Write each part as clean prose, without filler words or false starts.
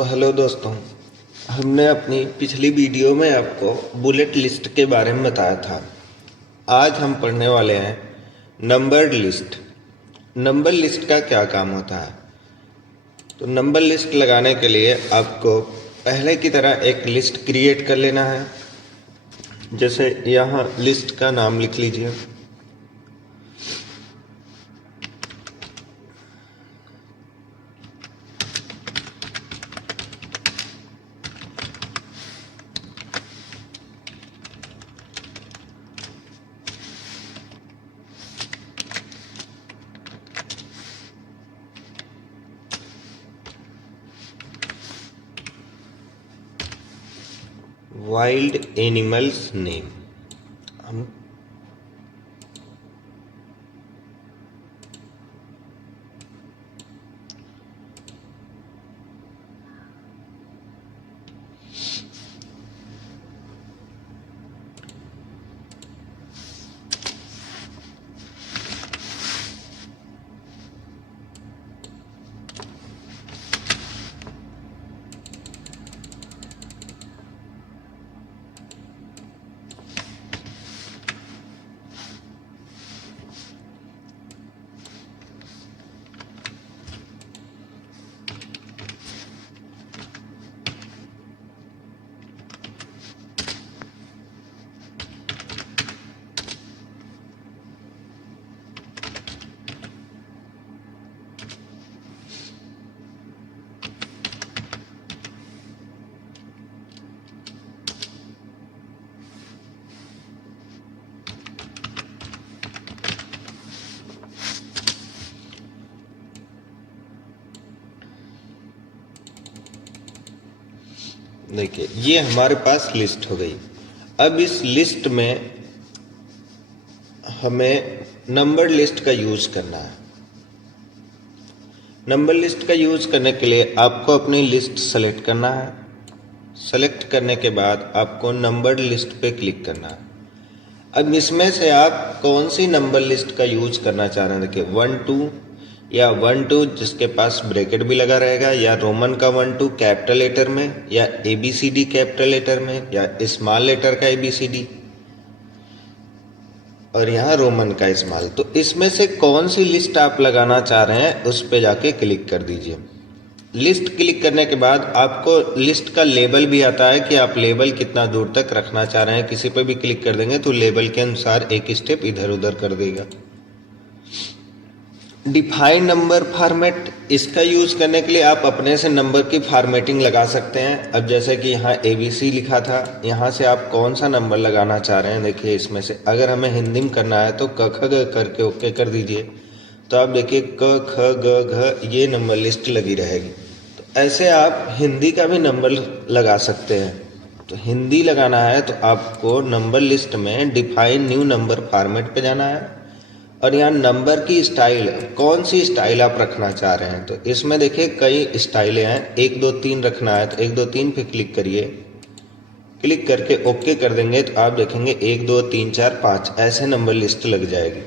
तो हेलो दोस्तों, हमने अपनी पिछली वीडियो में आपको बुलेट लिस्ट के बारे में बताया था। आज हम पढ़ने वाले हैं नंबर्ड लिस्ट। नंबर लिस्ट का क्या काम होता है? तो नंबर लिस्ट लगाने के लिए आपको पहले की तरह एक लिस्ट क्रिएट कर लेना है। जैसे यहाँ लिस्ट का नाम लिख लीजिए। वाइल्ड एनिमल्स नेम हम देखिए, ये हमारे पास लिस्ट हो गई। अब इस लिस्ट में हमें नंबर लिस्ट का यूज करना है। नंबर लिस्ट का यूज करने के लिए आपको अपनी लिस्ट सेलेक्ट करना है। सेलेक्ट करने के बाद आपको नंबर लिस्ट पे क्लिक करना है। अब इसमें से आप कौन सी नंबर लिस्ट का यूज करना चाह रहे हैं? देखिए, 1 2 या 1 2 जिसके पास ब्रैकेट भी लगा रहेगा, या रोमन का 1 2 कैपिटल लेटर में, या ABCD कैपिटल लेटर में, या स्मॉल लेटर का ABCD, और यहाँ रोमन का स्मॉल। तो इसमें से कौन सी लिस्ट आप लगाना चाह रहे हैं उस पे जाके क्लिक कर दीजिए। लिस्ट क्लिक करने के बाद आपको लिस्ट का लेबल भी आता है कि आप लेबल कितना दूर तक रखना चाह रहे हैं। किसी पे भी क्लिक कर देंगे तो लेबल के अनुसार एक स्टेप इधर उधर कर देगा। डिफाइन नंबर फॉर्मेट, इसका यूज करने के लिए आप अपने से नंबर की फॉर्मेटिंग लगा सकते हैं। अब जैसे कि यहाँ ABC लिखा था, यहाँ से आप कौन सा नंबर लगाना चाह रहे हैं। देखिए, इसमें से अगर हमें हिंदी में करना है तो क ख ग करके ओके कर दीजिए। तो आप देखिए क ख ग घ ये नंबर लिस्ट लगी रहेगी। तो ऐसे आप हिंदी का भी नंबर लगा सकते हैं। तो हिंदी लगाना है तो आपको नंबर लिस्ट में डिफाइन न्यू नंबर फॉर्मेट पे जाना है, और यहाँ नंबर की स्टाइल, कौन सी स्टाइल आप रखना चाह रहे हैं। तो इसमें देखिए कई स्टाइलें हैं। 1 2 3 रखना है तो 1 2 3 पे क्लिक करिए। क्लिक करके ओके कर देंगे तो आप देखेंगे 1 2 3 4 5 ऐसे नंबर लिस्ट लग जाएगी।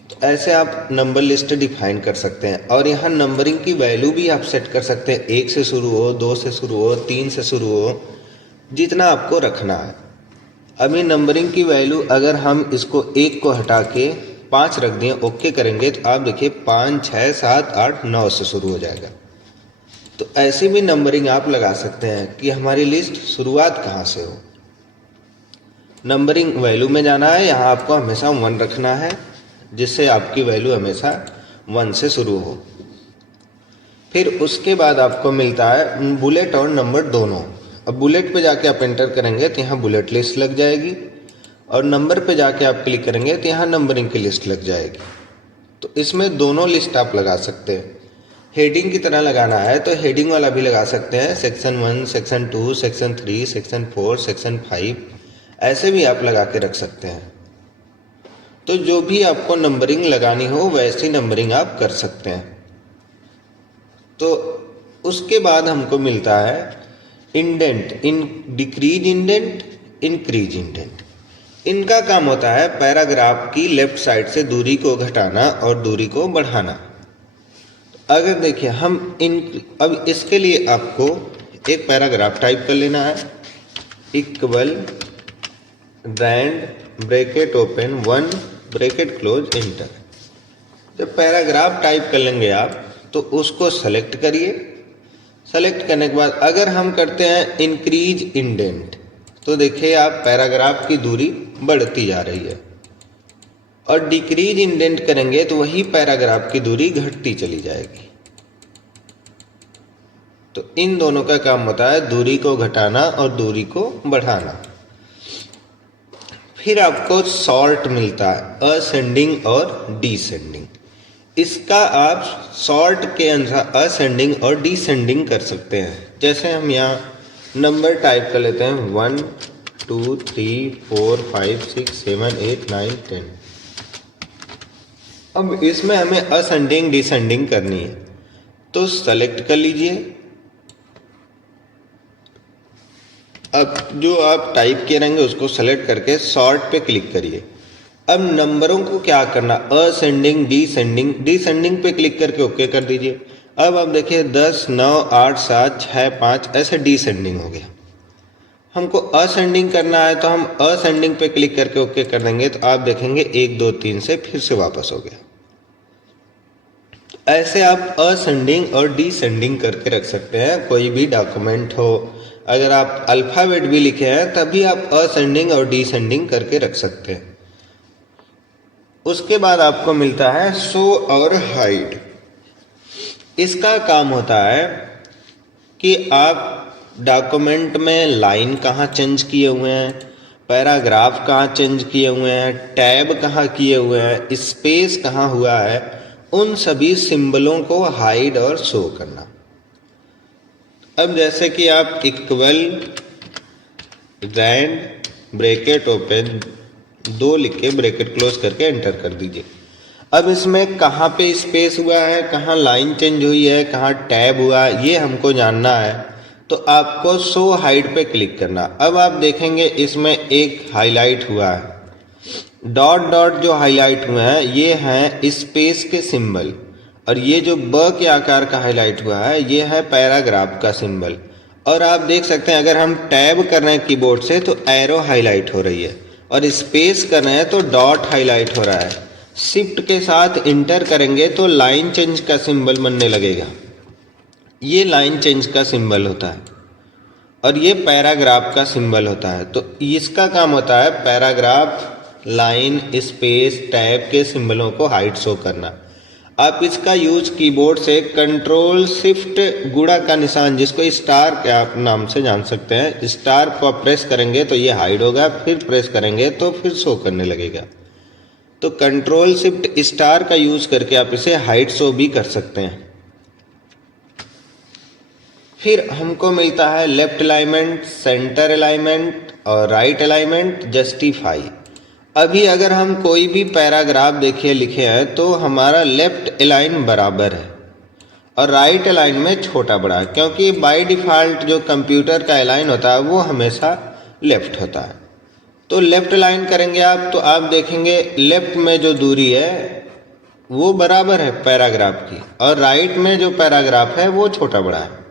तो ऐसे आप नंबर लिस्ट डिफाइन कर सकते हैं। और यहाँ नंबरिंग की वैल्यू भी आप सेट कर सकते हैं। 1 से शुरू हो, 2 से शुरू हो, 3 से शुरू हो, जितना आपको रखना है। अभी नंबरिंग की वैल्यू अगर हम इसको 1 को हटा के 5 रख दें, ओके करेंगे तो आप देखिए 5 6 7 8 9 से शुरू हो जाएगा। तो ऐसी भी नंबरिंग आप लगा सकते हैं कि हमारी लिस्ट शुरुआत कहाँ से हो। नंबरिंग वैल्यू में जाना है, यहाँ आपको हमेशा 1 रखना है, जिससे आपकी वैल्यू हमेशा 1 से शुरू हो। फिर उसके बाद आपको मिलता है बुलेट और नंबर दोनों। अब बुलेट पे जाके आप एंटर करेंगे तो यहाँ बुलेट लिस्ट लग जाएगी, और नंबर पे जाके आप क्लिक करेंगे तो यहाँ नंबरिंग की लिस्ट लग जाएगी। तो इसमें दोनों लिस्ट आप लगा सकते हैं। हेडिंग की तरह लगाना है तो हेडिंग वाला भी लगा सकते हैं। Section 1, section 2, section 3, section 4, section 5 ऐसे भी आप लगा के रख सकते हैं। तो जो भी आपको नंबरिंग लगानी हो वैसी नंबरिंग आप कर सकते हैं। तो उसके बाद हमको मिलता है indent, in decrease indent, increase indent. इनका काम होता है पैराग्राफ की लेफ्ट साइड से दूरी को घटाना और दूरी को बढ़ाना। अगर देखिए हम अब इसके लिए आपको एक पैराग्राफ टाइप कर लेना है, equal rand bracket open 1 bracket close enter. जब पैराग्राफ टाइप कर लेंगे आप तो उसको सेलेक्ट करिए। सेलेक्ट करने के बाद अगर हम करते हैं इंक्रीज इंडेंट तो देखिए आप पैराग्राफ की दूरी बढ़ती जा रही है, और डिक्रीज इंडेंट करेंगे तो वही पैराग्राफ की दूरी घटती चली जाएगी। तो इन दोनों का काम होता है दूरी को घटाना और दूरी को बढ़ाना। फिर आपको सॉर्ट मिलता है असेंडिंग और डिसेंडिंग। इसका आप सॉर्ट के अनुसार असेंडिंग और डिसेंडिंग कर सकते हैं। जैसे हम यहाँ नंबर टाइप कर लेते हैं 1 2 3 4 5 6 7 8 9 10। अब इसमें हमें असेंडिंग डिसेंडिंग करनी है तो सेलेक्ट कर लीजिए। अब जो आप टाइप किए रहेंगे उसको सेलेक्ट करके सॉर्ट पे क्लिक करिए। अब नंबरों को क्या करना, असेंडिंग डिसेंडिंग, डिसेंडिंग पे क्लिक करके ओके कर दीजिए। अब आप देखिए 10 9 8 7 6 5 ऐसे डिसेंडिंग हो गया। हमको असेंडिंग करना है तो हम असेंडिंग पे क्लिक करके ओके कर देंगे तो आप देखेंगे 1 2 3 से फिर से वापस हो गया। ऐसे आप असेंडिंग और डिसेंडिंग करके रख सकते हैं। कोई भी डॉक्यूमेंट हो, अगर आप अल्फाबेट भी लिखे हैं तभी आप असेंडिंग और डिसेंडिंग करके रख सकते हैं। उसके बाद आपको मिलता है शो और हाइड। इसका काम होता है कि आप डॉक्यूमेंट में लाइन कहाँ चेंज किए हुए हैं, पैराग्राफ कहाँ चेंज किए हुए हैं, टैब कहाँ किए हुए हैं, स्पेस कहाँ हुआ है, उन सभी सिंबलों को हाइड और शो करना। अब जैसे कि आप इक्वल रैंड ब्रैकेट ओपन 2 लिख के ब्रैकेट क्लोज करके एंटर कर दीजिए। अब इसमें कहाँ पे स्पेस हुआ है, कहाँ लाइन चेंज हुई है, कहाँ टैब हुआ है, ये हमको जानना है तो आपको शो हाइड पे क्लिक करना। अब आप देखेंगे इसमें एक हाईलाइट हुआ है, डॉट डॉट जो हाईलाइट हुए हैं ये हैं स्पेस के सिंबल, और ये जो ब के आकार का हाईलाइट हुआ है ये है पैराग्राफ का सिंबल। और आप देख सकते हैं अगर हम टैब कर रहे हैं कीबोर्ड से तो एरो हाईलाइट हो रही है, और स्पेस कर रहे हैं तो डॉट हाईलाइट हो रहा है। शिफ्ट के साथ इंटर करेंगे तो लाइन चेंज का सिंबल बनने लगेगा। ये लाइन चेंज का सिंबल होता है और ये पैराग्राफ का सिंबल होता है। तो इसका काम होता है पैराग्राफ, लाइन, स्पेस, टैब के सिंबलों को हाइड शो करना। आप इसका यूज कीबोर्ड से कंट्रोल शिफ्ट गुणा का निशान, जिसको स्टार के आप नाम से जान सकते हैं, स्टार को प्रेस करेंगे तो ये हाइड होगा, फिर प्रेस करेंगे तो फिर शो करने लगेगा। तो कंट्रोल शिफ्ट स्टार का यूज करके आप इसे हाइड शो भी कर सकते हैं। फिर हमको मिलता है लेफ्ट अलाइनमेंट, सेंटर अलाइनमेंट और राइट अलाइनमेंट, जस्टिफाई। अभी अगर हम कोई भी पैराग्राफ देखिए लिखे हैं तो हमारा लेफ्ट अलाइन बराबर है और राइट अलाइन में छोटा बड़ा है, क्योंकि बाय डिफ़ॉल्ट जो कंप्यूटर का अलाइन होता है वो हमेशा लेफ्ट होता है। तो लेफ्ट अलाइन करेंगे आप तो आप देखेंगे लेफ्ट में जो दूरी है वो बराबर है पैराग्राफ की, और राइट में जो पैराग्राफ है वो छोटा बड़ा है।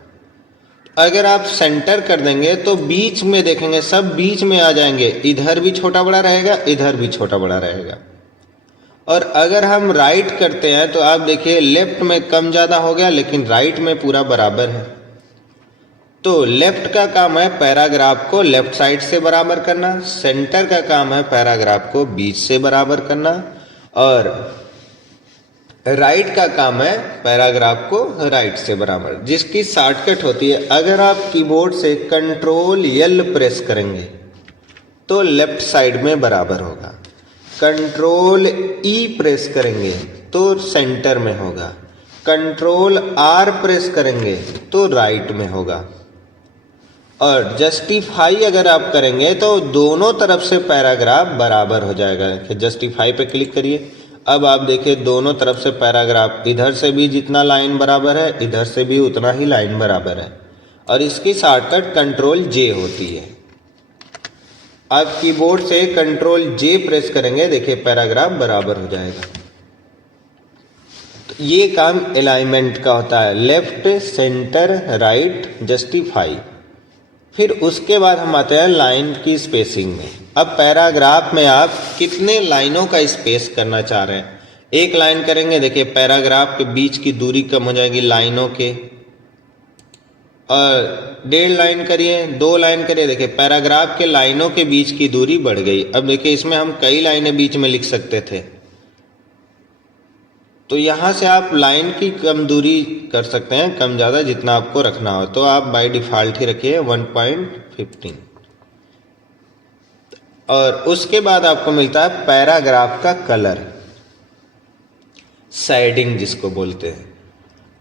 अगर आप सेंटर कर देंगे तो बीच में देखेंगे सब बीच में आ जाएंगे, इधर भी छोटा बड़ा रहेगा, इधर भी छोटा बड़ा रहेगा। और अगर हम राइट करते हैं तो आप देखिए लेफ्ट में कम ज़्यादा हो गया लेकिन राइट में पूरा बराबर है। तो लेफ्ट का काम है पैराग्राफ को लेफ्ट साइड से बराबर करना, सेंटर का काम है पैराग्राफ को बीच से बराबर करना, और राइट का काम है पैराग्राफ को राइट से बराबर, जिसकी शॉर्टकट होती है अगर आप कीबोर्ड से कंट्रोल एल प्रेस करेंगे तो लेफ्ट साइड में बराबर होगा, कंट्रोल ई प्रेस करेंगे तो सेंटर में होगा, कंट्रोल आर प्रेस करेंगे तो राइट में होगा, और जस्टिफाई अगर आप करेंगे तो दोनों तरफ से पैराग्राफ बराबर हो जाएगा। जस्टिफाई पे क्लिक करिए। अब आप देखिए दोनों तरफ से पैराग्राफ, इधर से भी जितना लाइन बराबर है इधर से भी उतना ही लाइन बराबर है, और इसकी शॉर्टकट कंट्रोल जे होती है। आप कीबोर्ड से कंट्रोल जे प्रेस करेंगे, देखिए पैराग्राफ बराबर हो जाएगा। तो ये काम अलाइनमेंट का होता है, लेफ्ट सेंटर राइट जस्टिफाई। फिर उसके बाद हम आते हैं लाइन की स्पेसिंग में। अब पैराग्राफ में आप कितने लाइनों का स्पेस करना चाह रहे हैं। एक लाइन करेंगे, देखिए पैराग्राफ के बीच की दूरी कम हो जाएगी लाइनों के, और 1.5 लाइन करिए, 2 लाइन करिए, देखिए पैराग्राफ के लाइनों के बीच की दूरी बढ़ गई। अब देखिए इसमें हम कई लाइनें बीच में लिख सकते थे, तो यहां से आप लाइन की कम दूरी कर सकते हैं, कम ज़्यादा जितना आपको रखना हो। तो आप बाय डिफ़ॉल्ट ही रखिए 1.15। और उसके बाद आपको मिलता है पैराग्राफ का कलर, शेडिंग जिसको बोलते हैं।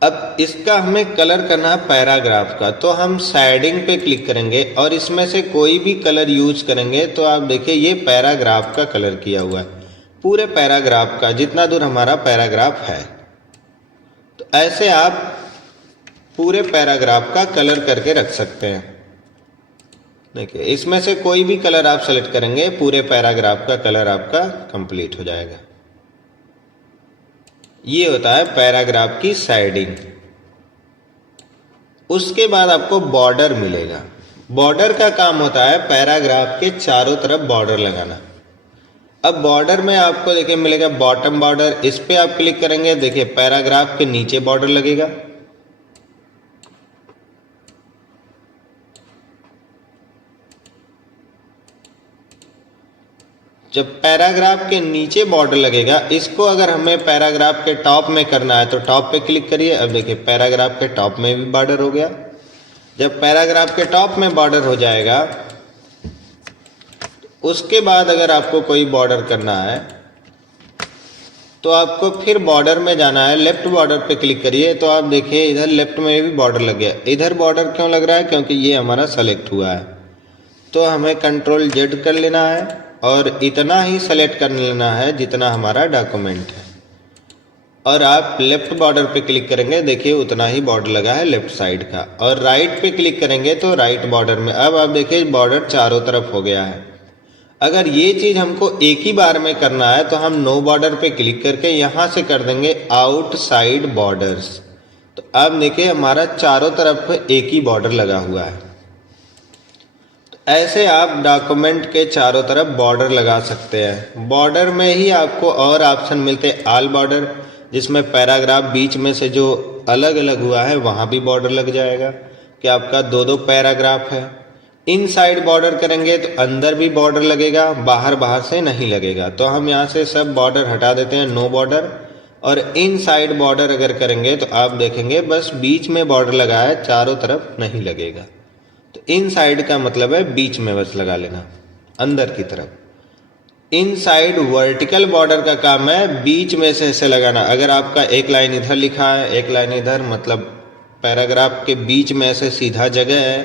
अब इसका हमें कलर करना है पैराग्राफ का, तो हम शेडिंग पे क्लिक करेंगे और इसमें से कोई भी कलर यूज करेंगे। तो आप देखिए ये पैराग्राफ का कलर किया हुआ है, पूरे पैराग्राफ का, जितना दूर हमारा पैराग्राफ है। तो ऐसे आप पूरे पैराग्राफ का कलर करके रख सकते हैं। देखिए इसमें से कोई भी कलर आप सेलेक्ट करेंगे, पूरे पैराग्राफ का कलर आपका कंप्लीट हो जाएगा। ये होता है पैराग्राफ की शेडिंग। उसके बाद आपको बॉर्डर मिलेगा। बॉर्डर का काम होता है पैराग्राफ के चारों तरफ बॉर्डर लगाना। अब बॉर्डर में आपको देखिए मिलेगा बॉटम बॉर्डर, इस पे आप क्लिक करेंगे, देखिए पैराग्राफ के नीचे बॉर्डर लगेगा। जब पैराग्राफ के नीचे बॉर्डर लगेगा, इसको अगर हमें पैराग्राफ के टॉप में करना है तो टॉप पे क्लिक करिए। अब देखिए पैराग्राफ के टॉप में भी बॉर्डर हो गया। जब पैराग्राफ के टॉप में बॉर्डर हो जाएगा, उसके बाद अगर आपको कोई बॉर्डर करना है तो आपको फिर बॉर्डर में जाना है, लेफ्ट बॉर्डर पे क्लिक करिए। तो आप देखिए इधर लेफ्ट में भी बॉर्डर लग गया। इधर बॉर्डर क्यों लग रहा है? क्योंकि ये हमारा सेलेक्ट हुआ है। तो हमें कंट्रोल जेड कर लेना है और इतना ही सेलेक्ट कर लेना है जितना हमारा डॉक्यूमेंट है। और आप लेफ्ट बॉर्डर पे क्लिक करेंगे, देखिए उतना ही बॉर्डर लगा है लेफ्ट साइड का। और राइट पे क्लिक करेंगे तो राइट बॉर्डर में अब आप देखिए बॉर्डर चारों तरफ हो गया है। अगर ये चीज हमको एक ही बार में करना है तो हम नो बॉर्डर पे क्लिक करके यहां से कर देंगे आउटसाइड बॉर्डर्स। तो अब देखिए हमारा चारों तरफ एक ही बॉर्डर लगा हुआ है। तो ऐसे आप डॉक्यूमेंट के चारों तरफ बॉर्डर लगा सकते हैं। बॉर्डर में ही आपको और ऑप्शन मिलते हैं, ऑल बॉर्डर, जिसमें पैराग्राफ बीच में से जो अलग अलग हुआ है वहां भी बॉर्डर लग जाएगा कि आपका 2-2 पैराग्राफ है। इनसाइड बॉर्डर करेंगे तो अंदर भी बॉर्डर लगेगा, बाहर बाहर से नहीं लगेगा। तो हम यहाँ से सब बॉर्डर हटा देते हैं, नो बॉर्डर। और इनसाइड बॉर्डर अगर करेंगे तो आप देखेंगे बस बीच में बॉर्डर लगा है, चारों तरफ नहीं लगेगा। तो इनसाइड का मतलब है बीच में बस लगा लेना, अंदर की तरफ। इनसाइड वर्टिकल बॉर्डर का काम है बीच में से ऐसे लगाना। अगर आपका एक लाइन इधर लिखा है, एक लाइन इधर, मतलब पैराग्राफ के बीच में ऐसे सीधा जगह है,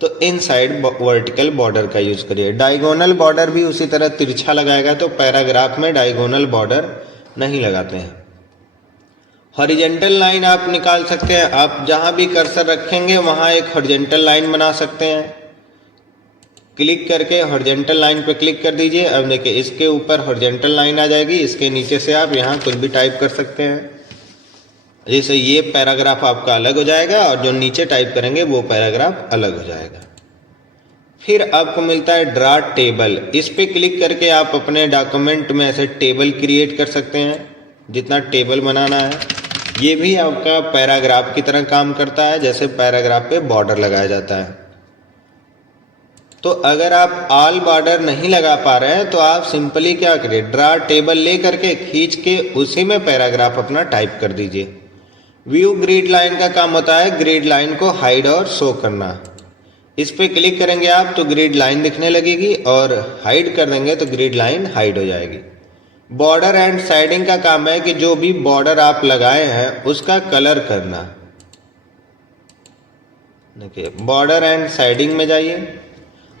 तो इनसाइड वर्टिकल बॉर्डर का यूज करिए। डायगोनल बॉर्डर भी उसी तरह तिरछा लगाएगा, तो पैराग्राफ में डायगोनल बॉर्डर नहीं लगाते हैं। हॉरिजेंटल लाइन आप निकाल सकते हैं। आप जहां भी कर्सर रखेंगे वहां एक हॉरिजेंटल लाइन बना सकते हैं। क्लिक करके हॉरिजेंटल लाइन पे क्लिक कर दीजिए। अब देखिए इसके ऊपर हॉरिजेंटल लाइन आ जाएगी, इसके नीचे से आप यहाँ कुछ भी टाइप कर सकते हैं। जैसे ये पैराग्राफ आपका अलग हो जाएगा और जो नीचे टाइप करेंगे वो पैराग्राफ अलग हो जाएगा। फिर आपको मिलता है ड्रा टेबल। इस पे क्लिक करके आप अपने डॉक्यूमेंट में ऐसे टेबल क्रिएट कर सकते हैं, जितना टेबल बनाना है। ये भी आपका पैराग्राफ की तरह काम करता है, जैसे पैराग्राफ पे बॉर्डर लगाया जाता है। तो अगर आप ऑल बॉर्डर नहीं लगा पा रहे हैं तो आप सिंपली क्या करिए, ड्रा टेबल ले करके खींच के उसी में पैराग्राफ अपना टाइप कर दीजिए। व्यू ग्रिड लाइन का काम होता है ग्रिड लाइन को हाइड और शो करना। इस पे क्लिक करेंगे आप तो ग्रिड लाइन दिखने लगेगी, और हाइड कर देंगे तो ग्रिड लाइन हाइड हो जाएगी। बॉर्डर एंड शेडिंग का काम है कि जो भी बॉर्डर आप लगाए हैं उसका कलर करना। देखिए बॉर्डर एंड शेडिंग में जाइए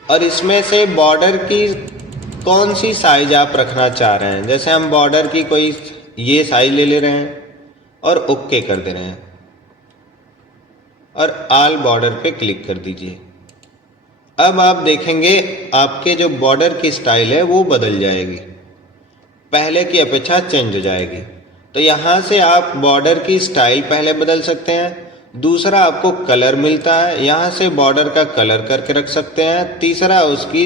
और इसमें से बॉर्डर की कौन सी साइज आप रखना चाह रहे हैं। जैसे हम बॉर्डर की कोई ये साइज ले रहे हैं और ओके कर दे रहे हैं और ऑल बॉर्डर पे क्लिक कर दीजिए। अब आप देखेंगे आपके जो बॉर्डर की स्टाइल है वो बदल जाएगी, पहले की अपेक्षा चेंज हो जाएगी। तो तो यहाँ से आप बॉर्डर की स्टाइल पहले बदल सकते हैं। दूसरा आपको कलर मिलता है, यहाँ से बॉर्डर का कलर करके रख सकते हैं। तीसरा उसकी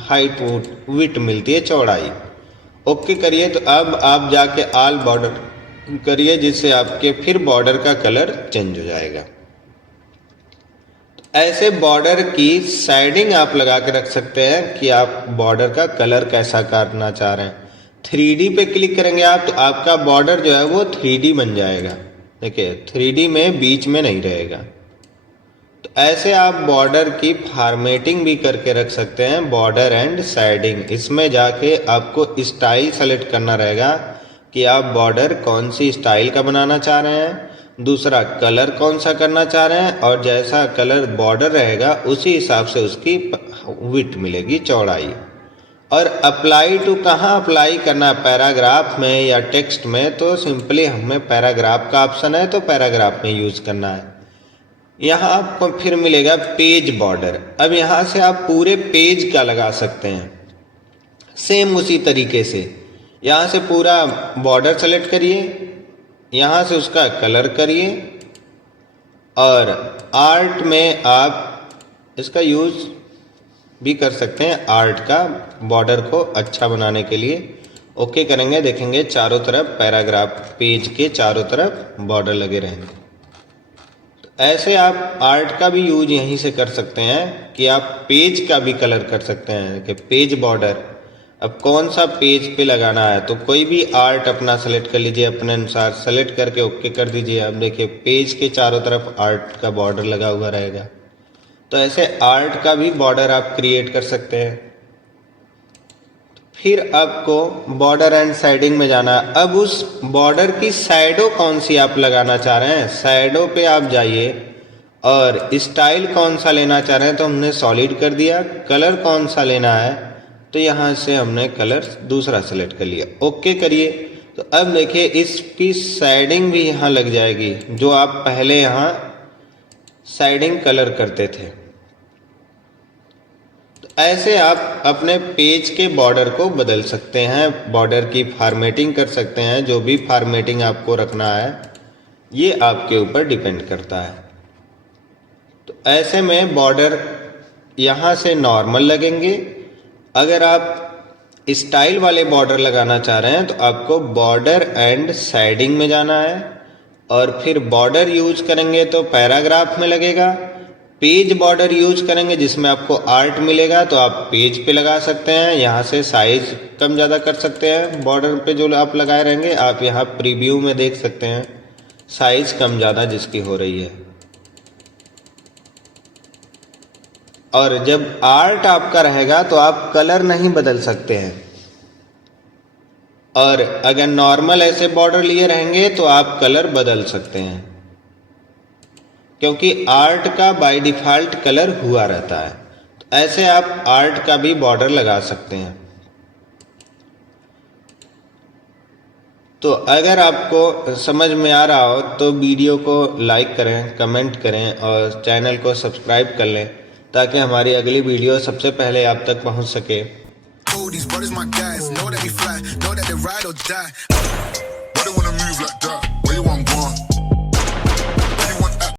हाइट विड्थ मिलती है, चौड़ाई। ओके करिए तो अब आप जाके ऑल बॉर्डर करिए, जिससे आपके फिर बॉर्डर का कलर चेंज हो जाएगा। ऐसे बॉर्डर की शेडिंग आप लगा के रख सकते हैं कि आप बॉर्डर का कलर कैसा करना चाह रहे हैं। 3D पे क्लिक करेंगे आप तो आपका बॉर्डर जो है वो 3D बन जाएगा। देखिए 3D में बीच में नहीं रहेगा। तो ऐसे आप बॉर्डर की फॉर्मेटिंग भी करके रख सकते हैं, बॉर्डर एंड शेडिंग। इसमें जाके आपको स्टाइल सेलेक्ट करना रहेगा कि आप बॉर्डर कौन सी स्टाइल का बनाना चाह रहे हैं, दूसरा कलर कौन सा करना चाह रहे हैं, और जैसा कलर बॉर्डर रहेगा उसी हिसाब से उसकी विड्थ मिलेगी, चौड़ाई। और अप्लाई टू कहाँ अप्लाई करना है, पैराग्राफ में या टेक्स्ट में, तो सिंपली हमें पैराग्राफ का ऑप्शन है तो पैराग्राफ में यूज करना है। यहाँ आपको फिर मिलेगा पेज बॉर्डर। अब यहाँ से आप पूरे पेज का लगा सकते हैं सेम उसी तरीके से। यहाँ से पूरा बॉर्डर सेलेक्ट करिए, यहाँ से उसका कलर करिए, और आर्ट में आप इसका यूज भी कर सकते हैं, आर्ट का बॉर्डर को अच्छा बनाने के लिए। ओके करेंगे, देखेंगे चारों तरफ पैराग्राफ पेज के चारों तरफ बॉर्डर लगे रहेंगे। तो ऐसे आप आर्ट का भी यूज यहीं से कर सकते हैं कि आप पेज का भी कलर कर सकते हैं कि पेज बॉर्डर। अब कौन सा पेज पे लगाना है तो कोई भी आर्ट अपना सेलेक्ट कर लीजिए, अपने अनुसार सेलेक्ट करके ओके कर दीजिए। अब देखिए पेज के चारों तरफ आर्ट का बॉर्डर लगा हुआ रहेगा। तो ऐसे आर्ट का भी बॉर्डर आप क्रिएट कर सकते हैं। फिर आपको बॉर्डर एंड शेडिंग में जाना है। अब उस बॉर्डर की शैडो कौन सी आप लगाना चाह रहे हैं, शैडो पे आप जाइए, और स्टाइल कौन सा लेना चाह रहे हैं तो हमने सॉलिड कर दिया। कलर कौन सा लेना है तो यहाँ से हमने कलर दूसरा सेलेक्ट कर लिया, ओके करिए। तो अब देखिए इसकी शेडिंग भी यहाँ लग जाएगी, जो आप पहले यहाँ शेडिंग कलर करते थे। तो ऐसे आप अपने पेज के बॉर्डर को बदल सकते हैं, बॉर्डर की फॉर्मेटिंग कर सकते हैं। जो भी फॉर्मेटिंग आपको रखना है ये आपके ऊपर डिपेंड करता है। तो ऐसे में बॉर्डर यहाँ से नॉर्मल लगेंगे। अगर आप स्टाइल वाले बॉर्डर लगाना चाह रहे हैं तो आपको बॉर्डर एंड शेडिंग में जाना है, और फिर बॉर्डर यूज करेंगे तो पैराग्राफ में लगेगा। पेज बॉर्डर यूज करेंगे जिसमें आपको आर्ट मिलेगा तो आप पेज पे लगा सकते हैं। यहाँ से साइज कम ज़्यादा कर सकते हैं। बॉर्डर पे जो आप लगाए रहेंगे आप यहाँ प्रीव्यू में देख सकते हैं साइज कम ज़्यादा जिसकी हो रही है। और जब आर्ट आपका रहेगा तो आप कलर नहीं बदल सकते हैं, और अगर नॉर्मल ऐसे बॉर्डर लिए रहेंगे तो आप कलर बदल सकते हैं, क्योंकि आर्ट का बाय डिफॉल्ट कलर हुआ रहता है। तो ऐसे आप आर्ट का भी बॉर्डर लगा सकते हैं। तो अगर आपको समझ में आ रहा हो तो वीडियो को लाइक करें, कमेंट करें और चैनल को सब्सक्राइब कर लें, ताकि हमारी अगली वीडियो सबसे पहले आप तक पहुंच सके।